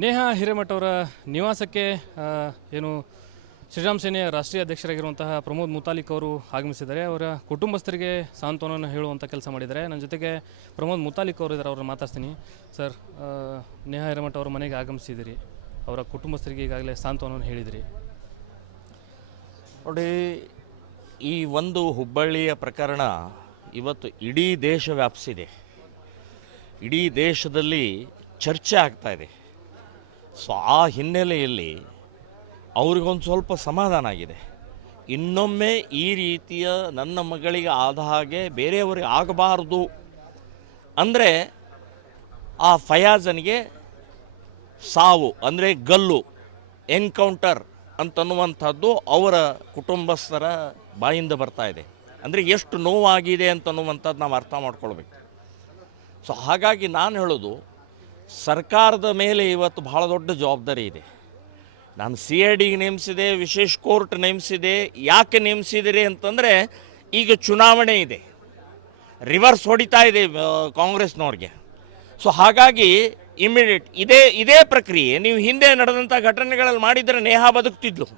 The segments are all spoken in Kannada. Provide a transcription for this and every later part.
ನೇಹಾ ಹಿರೇಮಠ ಅವರ ನಿವಾಸಕ್ಕೆ ಏನು ಶ್ರೀರಾಮ್ ಸೇನೆಯ ರಾಷ್ಟ್ರೀಯ ಅಧ್ಯಕ್ಷರಾಗಿರುವಂತಹ ಪ್ರಮೋದ್ ಮುತಾಲಿಕ್ ಅವರು ಆಗಮಿಸಿದ್ದಾರೆ. ಅವರ ಕುಟುಂಬಸ್ಥರಿಗೆ ಸಾಂತ್ವನವನ್ನು ಹೇಳುವಂಥ ಕೆಲಸ ಮಾಡಿದ್ದಾರೆ. ನನ್ನ ಜೊತೆಗೆ ಪ್ರಮೋದ್ ಮುತಾಲಿಕ್ ಅವರು ಇದ್ದಾರೆ, ಅವ್ರನ್ನ ಮಾತಾಡ್ತೀನಿ. ಸರ್, ನೇಹಾ ಹಿರೇಮಠ ಅವರ ಮನೆಗೆ ಆಗಮಿಸಿದಿರಿ, ಅವರ ಕುಟುಂಬಸ್ಥರಿಗೆ ಈಗಾಗಲೇ ಸಾಂತ್ವನವನ್ನು ಹೇಳಿದಿರಿ. ನೋಡಿ, ಈ ಒಂದು ಹುಬ್ಬಳ್ಳಿಯ ಪ್ರಕರಣ ಇವತ್ತು ಇಡೀ ದೇಶ ವ್ಯಾಪಿಸಿದೆ. ಇಡೀ ದೇಶದಲ್ಲಿ ಚರ್ಚೆ ಆಗ್ತಾ ಇದೆ. ಸೊ ಆ ಹಿನ್ನೆಲೆಯಲ್ಲಿ ಅವ್ರಿಗೊಂದು ಸ್ವಲ್ಪ ಸಮಾಧಾನ ಆಗಿದೆ. ಇನ್ನೊಮ್ಮೆ ಈ ರೀತಿಯ ನನ್ನ ಮಗಳಿಗೆ ಆದ ಹಾಗೆ ಬೇರೆಯವರಿಗೆ ಆಗಬಾರ್ದು ಅಂದರೆ ಆ ಫಯಾಜನಿಗೆ ಸಾವು ಅಂದರೆ ಗಲ್ಲು, ಎನ್ಕೌಂಟರ್ ಅಂತನ್ನುವಂಥದ್ದು ಅವರ ಕುಟುಂಬಸ್ಥರ ಬಾಯಿಂದ ಬರ್ತಾ ಇದೆ. ಅಂದರೆ ಎಷ್ಟು ನೋವಾಗಿದೆ ಅಂತನ್ನುವಂಥದ್ದು ನಾವು ಅರ್ಥ ಮಾಡ್ಕೊಳ್ಬೇಕು. ಸೊ ಹಾಗಾಗಿ ನಾನು ಹೇಳೋದು, ಸರ್ಕಾರದ ಮೇಲೆ ಇವತ್ತು ಭಾಳ ದೊಡ್ಡ ಜವಾಬ್ದಾರಿ ಇದೆ. ನಾನು CID ನೇಮಿಸಿದೆ, ವಿಶೇಷ ಕೋರ್ಟ್ ನೇಮಿಸಿದೆ. ಯಾಕೆ ನೇಮಿಸಿದಿರಿ ಅಂತಂದರೆ, ಈಗ ಚುನಾವಣೆ ಇದೆ, ರಿವರ್ಸ್ ಹೊಡಿತಾ ಇದೆ ಕಾಂಗ್ರೆಸ್ನವ್ರಿಗೆ. ಸೊ ಹಾಗಾಗಿ ಇಮಿಡಿಯೇಟ್ ಇದೇ ಪ್ರಕ್ರಿಯೆ ನೀವು ಹಿಂದೆ ನಡೆದಂಥ ಘಟನೆಗಳಲ್ಲಿ ಮಾಡಿದರೆ ನೇಹಾ ಬದುಕ್ತಿದ್ಲು.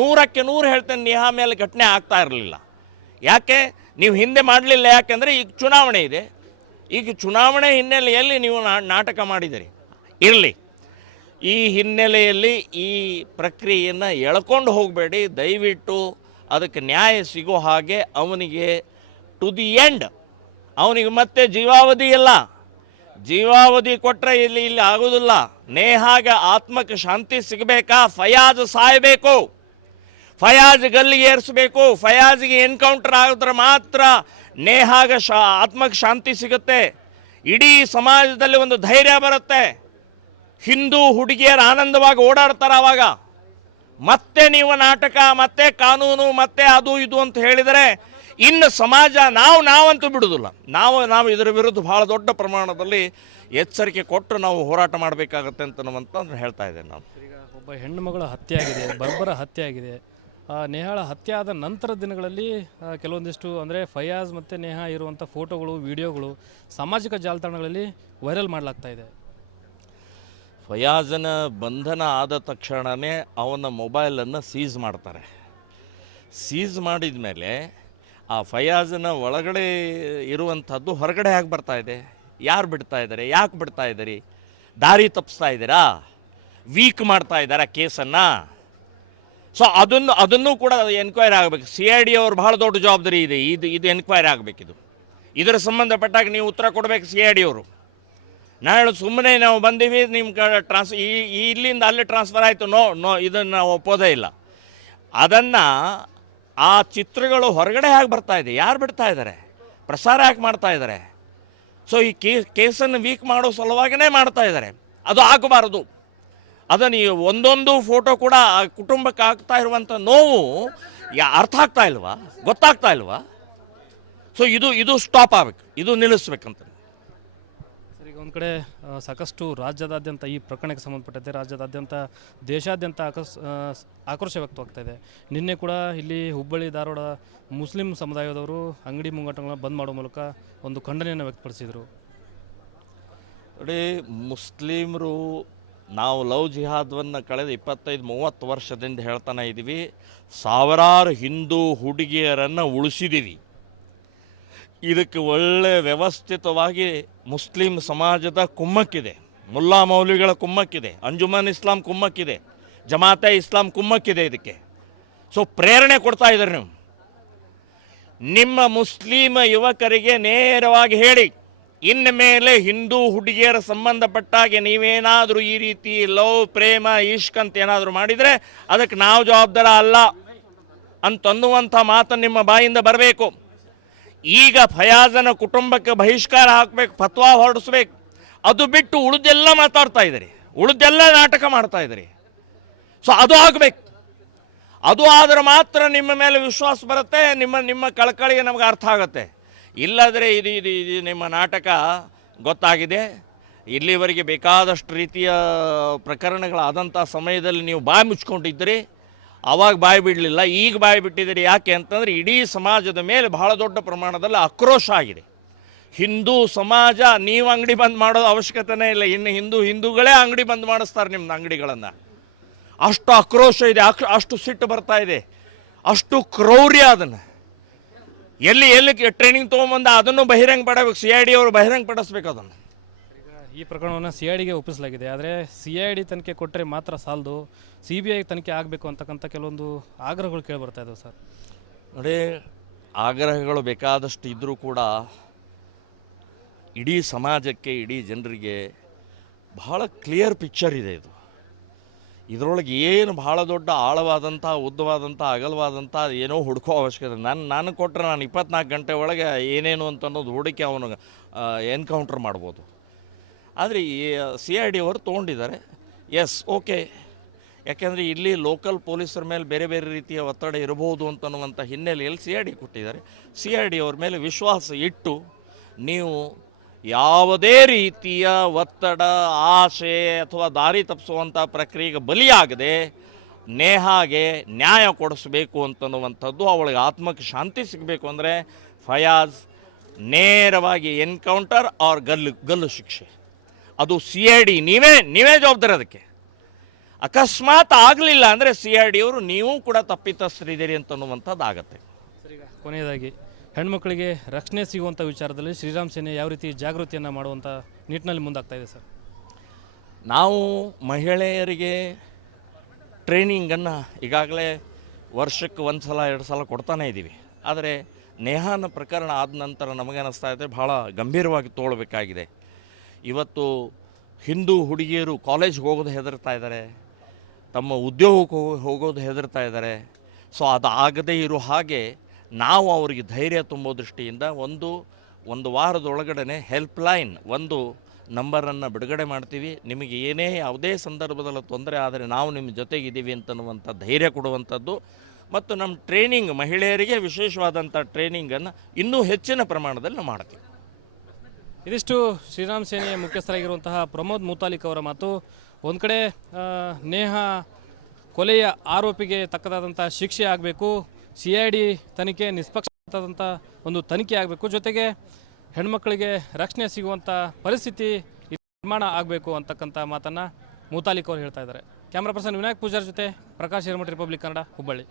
100ಕ್ಕೆ 100 ಹೇಳ್ತೇನೆ, ನೇಹಾ ಮೇಲೆ ಘಟನೆ ಆಗ್ತಾ ಇರಲಿಲ್ಲ. ಯಾಕೆ ನೀವು ಹಿಂದೆ ಮಾಡಲಿಲ್ಲ? ಯಾಕೆಂದರೆ ಈಗ ಚುನಾವಣೆ ಇದೆ. ಈಗ ಚುನಾವಣೆ ಹಿನ್ನೆಲೆಯಲ್ಲಿ ನೀವು ನಾಟಕ ಮಾಡಿದಿರಿ. ಇರಲಿ, ಈ ಹಿನ್ನೆಲೆಯಲ್ಲಿ ಈ ಪ್ರಕ್ರಿಯೆಯನ್ನು ಎಳ್ಕೊಂಡು ಹೋಗಬೇಡಿ. ದಯವಿಟ್ಟು ಅದಕ್ಕೆ ನ್ಯಾಯ ಸಿಗೋ ಹಾಗೆ ಅವನಿಗೆ ಟು ದಿ ಎಂಡ್, ಅವನಿಗೆ ಮತ್ತೆ ಜೀವಾವಧಿ ಇಲ್ಲ. ಜೀವಾವಧಿ ಕೊಟ್ಟರೆ ಇಲ್ಲಿ ಆಗೋದಿಲ್ಲ. ನೇಹಾಗೆ ಆತ್ಮಕ್ಕೆ ಶಾಂತಿ ಸಿಗಬೇಕಾ? ಫಯಾಜ್ ಸಾಯಬೇಕು, ಫಯಾಜ್ ಗಲ್ಲಿಗೆ ಏರಿಸಬೇಕು. ಫಯಾಜ್ಗೆ ಎನ್ಕೌಂಟರ್ ಆಗಿದ್ರೆ ಮಾತ್ರ ನೇಹಾಗ ಆತ್ಮಕ್ಕೆ ಶಾಂತಿ ಸಿಗುತ್ತೆ. ಇಡೀ ಸಮಾಜದಲ್ಲಿ ಒಂದು ಧೈರ್ಯ ಬರುತ್ತೆ. ಹಿಂದೂ ಹುಡುಗಿಯರು ಆನಂದವಾಗಿ ಓಡಾಡ್ತಾರೆ. ಆವಾಗ ಮತ್ತೆ ನೀವು ನಾಟಕ, ಮತ್ತೆ ಕಾನೂನು, ಮತ್ತೆ ಅದು ಇದು ಅಂತ ಹೇಳಿದರೆ ಇನ್ನು ಸಮಾಜ ನಾವಂತೂ ಬಿಡುವುದಿಲ್ಲ. ನಾವು ಇದರ ವಿರುದ್ಧ ಭಾಳ ದೊಡ್ಡ ಪ್ರಮಾಣದಲ್ಲಿ ಎಚ್ಚರಿಕೆ ಕೊಟ್ಟು ನಾವು ಹೋರಾಟ ಮಾಡಬೇಕಾಗತ್ತೆ ಅಂತ ಹೇಳ್ತಾ ಇದ್ದೇನೆ. ನಾನು ಈಗ ಒಬ್ಬ ಹೆಣ್ಣು ಮಗಳ ಹತ್ಯೆ ಆಗಿದೆ, ಬರ್ಬರ ಹತ್ಯೆ ಆಗಿದೆ. ನೇಹಾಳ ಹತ್ಯೆ ಆದ ನಂತರದ ದಿನಗಳಲ್ಲಿ ಕೆಲವೊಂದಿಷ್ಟು ಅಂದರೆ ಫಯಾಜ್ ಮತ್ತು ನೇಹಾ ಇರುವಂಥ ಫೋಟೋಗಳು, ವಿಡಿಯೋಗಳು ಸಾಮಾಜಿಕ ಜಾಲತಾಣಗಳಲ್ಲಿ ವೈರಲ್ ಮಾಡಲಾಗ್ತಾ ಇದೆ. ಫಯಾಜನ ಬಂಧನ ಆದ ತಕ್ಷಣವೇ ಅವನ ಮೊಬೈಲನ್ನು ಸೀಸ್ ಮಾಡ್ತಾರೆ. ಸೀಸ್ ಮಾಡಿದ ಮೇಲೆ ಆ ಫಯಾಜನ ಒಳಗಡೆ ಇರುವಂಥದ್ದು ಹೊರಗಡೆ ಹೇಗೆ ಬರ್ತಾ ಇದೆ? ಯಾರು ಬಿಡ್ತಾ ಇದ್ದಾರೆ? ಯಾಕೆ ಬಿಡ್ತಾ ಇದ್ದೀರಿ? ದಾರಿ ತಪ್ಪಿಸ್ತಾ ಇದ್ದೀರಾ? ವೀಕ್ ಮಾಡ್ತಾ ಇದ್ದಾರಾ ಕೇಸನ್ನು? ಸೊ ಅದನ್ನು ಕೂಡ ಎನ್ಕ್ವೈರಿ ಆಗಬೇಕು. CID ಅವ್ರು ಭಾಳ ದೊಡ್ಡ ಜವಾಬ್ದಾರಿ ಇದೆ. ಇದು ಎನ್ಕ್ವೈರಿ ಆಗಬೇಕಿದು. ಇದರ ಸಂಬಂಧಪಟ್ಟಾಗ ನೀವು ಉತ್ತರ ಕೊಡಬೇಕು CID ಅವರು. ನಾಳೆ ಸುಮ್ಮನೆ ನಾವು ಬಂದೀವಿ, ನಿಮ್ಮ ಇಲ್ಲಿಂದ ಅಲ್ಲಿ ಟ್ರಾನ್ಸ್ಫರ್ ಆಯಿತು, ನೋ ಇದನ್ನು ನಾವು ಒಪ್ಪೋದೇ ಇಲ್ಲ. ಅದನ್ನು ಆ ಚಿತ್ರಗಳು ಹೊರಗಡೆ ಹೇಗೆ ಬರ್ತಾ ಇದೆ? ಯಾರು ಬಿಡ್ತಾ ಇದ್ದಾರೆ? ಪ್ರಸಾರ ಯಾಕೆ ಮಾಡ್ತಾ ಇದ್ದಾರೆ? ಸೊ ಈ ಕೇಸನ್ನು ವೀಕ್ ಮಾಡೋ ಸಲುವಾಗಿಯೇ ಮಾಡ್ತಾ ಇದ್ದಾರೆ. ಅದು ಆಗಬಾರದು. ಅದನ್ನು ಒಂದೊಂದು ಫೋಟೋ ಕೂಡ ಆ ಕುಟುಂಬಕ್ಕೆ ಆಗ್ತಾ ಇರುವಂಥ ನೋವು ಅರ್ಥ ಆಗ್ತಾ ಇಲ್ವಾ? ಗೊತ್ತಾಗ್ತಾ ಇಲ್ವಾ? ಸೊ ಇದು ಸ್ಟಾಪ್ ಆಗಬೇಕು, ಇದು ನಿಲ್ಲಿಸ್ಬೇಕಂತ. ಸರ್, ಈಗ ಒಂದು ಕಡೆ ಸಾಕಷ್ಟು ರಾಜ್ಯದಾದ್ಯಂತ ಈ ಪ್ರಕರಣಕ್ಕೆ ಸಂಬಂಧಪಟ್ಟಂತೆ ರಾಜ್ಯದಾದ್ಯಂತ, ದೇಶಾದ್ಯಂತ ಆಕ್ರೋಶ ವ್ಯಕ್ತವಾಗ್ತಾ ಇದೆ. ನಿನ್ನೆ ಕೂಡ ಇಲ್ಲಿ ಹುಬ್ಬಳ್ಳಿ ಧಾರವಾಡ ಮುಸ್ಲಿಂ ಸಮುದಾಯದವರು ಅಂಗಡಿ ಮುಂಗಟ್ಟುಗಳನ್ನ ಬಂದ್ ಮಾಡೋ ಮೂಲಕ ಒಂದು ಖಂಡನೆಯನ್ನು ವ್ಯಕ್ತಪಡಿಸಿದರು. ನೋಡಿ, ಮುಸ್ಲಿಮರು ನಾವು ಲವ್ ಜಿಹಾದವನ್ನು ಕಳೆದ 25-30 ವರ್ಷದಿಂದ ಹೇಳ್ತಾನೆ ಇದ್ದೀವಿ. ಸಾವಿರಾರು ಹಿಂದೂ ಹುಡುಗಿಯರನ್ನು ಉಳಿಸಿದ್ದೀವಿ. ಇದಕ್ಕೆ ಒಳ್ಳೆ ವ್ಯವಸ್ಥಿತವಾಗಿ ಮುಸ್ಲಿಂ ಸಮಾಜದ ಕುಮ್ಮಕ್ಕಿದೆ, ಮುಲ್ಲಾ ಮೌಲಿಗಳ ಕುಮ್ಮಕ್ಕಿದೆ, ಅಂಜುಮನ್ ಇಸ್ಲಾಂ ಕುಮ್ಮಕ್ಕಿದೆ, ಜಮಾತೆ ಇಸ್ಲಾಂ ಕುಮ್ಮಕ್ಕಿದೆ. ಇದಕ್ಕೆ ಸೊ ಪ್ರೇರಣೆ ಕೊಡ್ತಾ ಇದ್ದಾರೆ. ನೀವು ನಿಮ್ಮ ಮುಸ್ಲಿಮ ಯುವಕರಿಗೆ ನೇರವಾಗಿ ಹೇಳಿ, ಇನ್ನು ಮೇಲೆ ಹಿಂದೂ ಹುಡುಗಿಯರ ಸಂಬಂಧಪಟ್ಟಾಗೆ ನೀವೇನಾದರೂ ಈ ರೀತಿ ಲವ್, ಪ್ರೇಮ, ಇಷ್ಕ್ ಅಂತ ಏನಾದರೂ ಮಾಡಿದರೆ ಅದಕ್ಕೆ ನಾವು ಜವಾಬ್ದಾರ ಅಲ್ಲ ಅಂತನ್ನುವಂಥ ಮಾತು ನಿಮ್ಮ ಬಾಯಿಂದ ಬರಬೇಕು. ಈಗ ಫಯಾಜನ ಕುಟುಂಬಕ್ಕೆ ಬಹಿಷ್ಕಾರ ಹಾಕಬೇಕು, ಫತ್ವಾ ಹೊರಡಿಸ್ಬೇಕು. ಅದು ಬಿಟ್ಟು ಉಳಿದೆಲ್ಲ ಮಾತಾಡ್ತಾ ಇದ್ದಾರೆ, ಉಳಿದೆಲ್ಲ ನಾಟಕ ಮಾಡ್ತಾ ಇದ್ದಾರೆ. ಸೊ ಅದು ಆಗಬೇಕು. ಅದು ಆದರೆ ಮಾತ್ರ ನಿಮ್ಮ ಮೇಲೆ ವಿಶ್ವಾಸ ಬರುತ್ತೆ, ನಿಮ್ಮ ಕಳಕಳಿಗೆ ನಮಗೆ ಅರ್ಥ ಆಗುತ್ತೆ. ಇಲ್ಲದ್ರೆ ಇದು ನಿಮ್ಮ ನಾಟಕ ಗೊತ್ತಾಗಿದೆ. ಇಲ್ಲಿವರೆಗೆ ಬೇಕಾದಷ್ಟು ರೀತಿಯ ಪ್ರಕರಣಗಳಾದಂಥ ಸಮಯದಲ್ಲಿ ನೀವು ಬಾಯಿ ಮುಚ್ಕೊಂಡಿದ್ರಿ, ಆವಾಗ ಬಾಯಿ ಬಿಡಲಿಲ್ಲ, ಈಗ ಬಾಯಿ ಬಿಟ್ಟಿದ್ದೀರಿ. ಯಾಕೆ ಅಂತಂದರೆ ಇಡೀ ಸಮಾಜದ ಮೇಲೆ ಬಹಳ ದೊಡ್ಡ ಪ್ರಮಾಣದಲ್ಲಿ ಆಕ್ರೋಶ ಆಗಿದೆ. ಹಿಂದೂ ಸಮಾಜ ನೀವು ಅಂಗಡಿ ಬಂದ್ ಮಾಡೋದು ಅವಶ್ಯಕತೆನೇ ಇಲ್ಲ. ಇನ್ನು ಹಿಂದೂಗಳೇ ಅಂಗಡಿ ಬಂದ್ ಮಾಡಿಸ್ತಾರೆ ನಿಮ್ಮದು ಅಂಗಡಿಗಳನ್ನು. ಅಷ್ಟು ಆಕ್ರೋಶ ಇದೆ, ಅಷ್ಟು ಸಿಟ್ಟು ಬರ್ತಾ ಇದೆ, ಅಷ್ಟು ಕ್ರೌರ್ಯ. ಅದನ್ನು ಎಲ್ಲಿ ಟ್ರೈನಿಂಗ್ ತೊಗೊಂಬಂದ ಅದನ್ನು ಬಹಿರಂಗ ಪಡಬೇಕು. CID ಅವರು ಬಹಿರಂಗ ಪಡಿಸ್ಬೇಕು ಅದನ್ನು. ಈ ಪ್ರಕರಣವನ್ನು CIDಗೆ ಒಪ್ಪಿಸಲಾಗಿದೆ. ಆದರೆ CID ತನಿಖೆ ಕೊಟ್ಟರೆ ಮಾತ್ರ ಸಾಲದು, CBI ತನಿಖೆ ಆಗಬೇಕು ಅಂತಕ್ಕಂಥ ಕೆಲವೊಂದು ಆಗ್ರಹಗಳು ಕೇಳಿಬರ್ತಾ ಇದ್ದಾವೆ ಸರ್. ನೋಡಿ, ಆಗ್ರಹಗಳು ಬೇಕಾದಷ್ಟು ಇದ್ದರೂ ಕೂಡ ಇಡೀ ಸಮಾಜಕ್ಕೆ, ಇಡೀ ಜನರಿಗೆ ಬಹಳ ಕ್ಲಿಯರ್ ಪಿಕ್ಚರ್ ಇದೆ. ಇದರೊಳಗೆ ಏನು ಬಹಳ ದೊಡ್ಡ ಆಳವಾದಂಥ, ಉದ್ದವಾದಂಥ, ಅಗಲವಾದಂಥ ಏನೋ ಹುಡುಕೋ ಅವಶ್ಯಕತೆ. ನಾನು ಕೊಟ್ಟರೆ ನಾನು 24 ಗಂಟೆ ಒಳಗೆ ಏನೇನು ಅಂತ ಅನ್ನೋದು ಹುಡುಕಿ ಅವನು ಎನ್ಕೌಂಟರ್ ಮಾಡ್ಬೋದು. ಆದರೆ ಈ CID ಅವರು ತೊಗೊಂಡಿದ್ದಾರೆ. S, okay. ಯಾಕೆಂದರೆ ಇಲ್ಲಿ ಲೋಕಲ್ ಪೊಲೀಸರ ಮೇಲೆ ಬೇರೆ ಬೇರೆ ರೀತಿಯ ಒತ್ತಡ ಇರಬಹುದು ಅಂತನ್ನುವಂಥ ಹಿನ್ನೆಲೆಯಲ್ಲಿ CID ಕೊಟ್ಟಿದ್ದಾರೆ. CID ಅವ್ರ ಮೇಲೆ ವಿಶ್ವಾಸ ಇಟ್ಟು ನೀವು ಯಾವುದೇ ರೀತಿಯ ಒತ್ತಡ, ಆಸೆ ಅಥವಾ ದಾರಿ ತಪ್ಪಿಸುವಂಥ ಪ್ರಕ್ರಿಯೆಗೆ ಬಲಿಯಾಗದೆ ನೇಹಾಗೆ ನ್ಯಾಯ ಕೊಡಿಸಬೇಕು ಅಂತನ್ನುವಂಥದ್ದು, ಅವಳಿಗೆ ಆತ್ಮಕ್ಕೆ ಶಾಂತಿ ಸಿಗಬೇಕು ಅಂದರೆ ಫಯಾಜ್ ನೇರವಾಗಿ ಎನ್ಕೌಂಟರ್ ಆರ್ ಗಲ್ಲು ಶಿಕ್ಷೆ. ಅದು CID ನೀವೇ ಜವಾಬ್ದಾರಿ ಅದಕ್ಕೆ. ಅಕಸ್ಮಾತ್ ಆಗಲಿಲ್ಲ ಅಂದರೆ CID ಅವರು ನೀವು ಕೂಡ ತಪ್ಪಿತಸ್ಥರಿದ್ದೀರಿ ಅಂತನ್ನುವಂಥದ್ದು ಆಗತ್ತೆ. ಸರಿಗ ಕೊನೆಯದಾಗಿ ಹೆಣ್ಮಕ್ಳಿಗೆ ರಕ್ಷಣೆ ಸಿಗುವಂಥ ವಿಚಾರದಲ್ಲಿ ಶ್ರೀರಾಮ್ ಸೇನೆ ಯಾವ ರೀತಿ ಜಾಗೃತಿಯನ್ನು ಮಾಡುವಂಥ ನಿಟ್ಟಿನಲ್ಲಿ ಮುಂದಾಗ್ತಾ ಇದೆ ಸರ್? ನಾವು ಮಹಿಳೆಯರಿಗೆ ಟ್ರೈನಿಂಗನ್ನು ಈಗಾಗಲೇ ವರ್ಷಕ್ಕೆ 1 ಸಲ 2 ಸಲ ಕೊಡ್ತಾನೇ ಇದ್ದೀವಿ. ಆದರೆ ನೇಹಾನ ಪ್ರಕರಣ ಆದ ನಂತರ ನಮಗನ್ನಿಸ್ತಾ ಇದೆ ಭಾಳ ಗಂಭೀರವಾಗಿ ತಗೊಳ್ಬೇಕಾಗಿದೆ. ಇವತ್ತು ಹಿಂದೂ ಹುಡುಗಿಯರು ಕಾಲೇಜ್ಗೆ ಹೋಗೋದು ಹೆದರ್ತಾ ಇದ್ದಾರೆ, ತಮ್ಮ ಉದ್ಯೋಗಕ್ಕೆ ಹೋಗೋದು ಹೆದರ್ತಾ ಇದ್ದಾರೆ. ಸೊ ಅದು ಆಗದೇ ಇರೋ ಹಾಗೆ ನಾವು ಅವರಿಗೆ ಧೈರ್ಯ ತುಂಬೋ ದೃಷ್ಟಿಯಿಂದ ಒಂದು ವಾರದೊಳಗಡೆ ಹೆಲ್ಪ್ಲೈನ್ ಒಂದು ನಂಬರನ್ನು ಬಿಡುಗಡೆ ಮಾಡ್ತೀವಿ. ನಿಮಗೆ ಯಾವುದೇ ಸಂದರ್ಭದಲ್ಲಿ ತೊಂದರೆ ಆದರೆ ನಾವು ನಿಮ್ಮ ಜೊತೆಗಿದ್ದೀವಿ ಅಂತನ್ನುವಂಥ ಧೈರ್ಯ ಕೊಡುವಂಥದ್ದು. ಮತ್ತು ನಮ್ಮ ಟ್ರೈನಿಂಗ್, ಮಹಿಳೆಯರಿಗೆ ವಿಶೇಷವಾದಂಥ ಟ್ರೈನಿಂಗನ್ನು ಇನ್ನೂ ಹೆಚ್ಚಿನ ಪ್ರಮಾಣದಲ್ಲಿ ಮಾಡ್ತೀವಿ. ಇದಿಷ್ಟು ಶ್ರೀರಾಮ್ ಸೇನೆಯ ಮುಖ್ಯಸ್ಥರಾಗಿರುವಂತಹ ಪ್ರಮೋದ್ ಮುತಾಲಿಕ್ ಅವರ ಮಾತು. ಒಂದು ಕಡೆ ನೇಹಾ ಕೊಲೆಯ ಆರೋಪಿಗೆ ತಕ್ಕದಾದಂಥ ಶಿಕ್ಷೆ ಆಗಬೇಕು, CID ತನಿಖೆ ನಿಷ್ಪಕ್ಷಪಾತವಾದಂಥ ಒಂದು ತನಿಖೆ ಆಗಬೇಕು, ಜೊತೆಗೆ ಹೆಣ್ಮಕ್ಳಿಗೆ ರಕ್ಷಣೆ ಸಿಗುವಂಥ ಪರಿಸ್ಥಿತಿ ನಿರ್ಮಾಣ ಆಗಬೇಕು ಅಂತಕ್ಕಂಥ ಮಾತನ್ನು ಮುತಾಲಿಕ್ ಅವರು ಹೇಳ್ತಾ ಇದ್ದಾರೆ. ಕ್ಯಾಮ್ರಾ ಪರ್ಸನ್ ವಿನಾಯಕ್ ಪೂಜಾರ್ ಜೊತೆ ಪ್ರಕಾಶ್ ಹಿರಮಠ, ರಿಪಬ್ಲಿಕ್ ಕನ್ನಡ, ಹುಬ್ಬಳ್ಳಿ.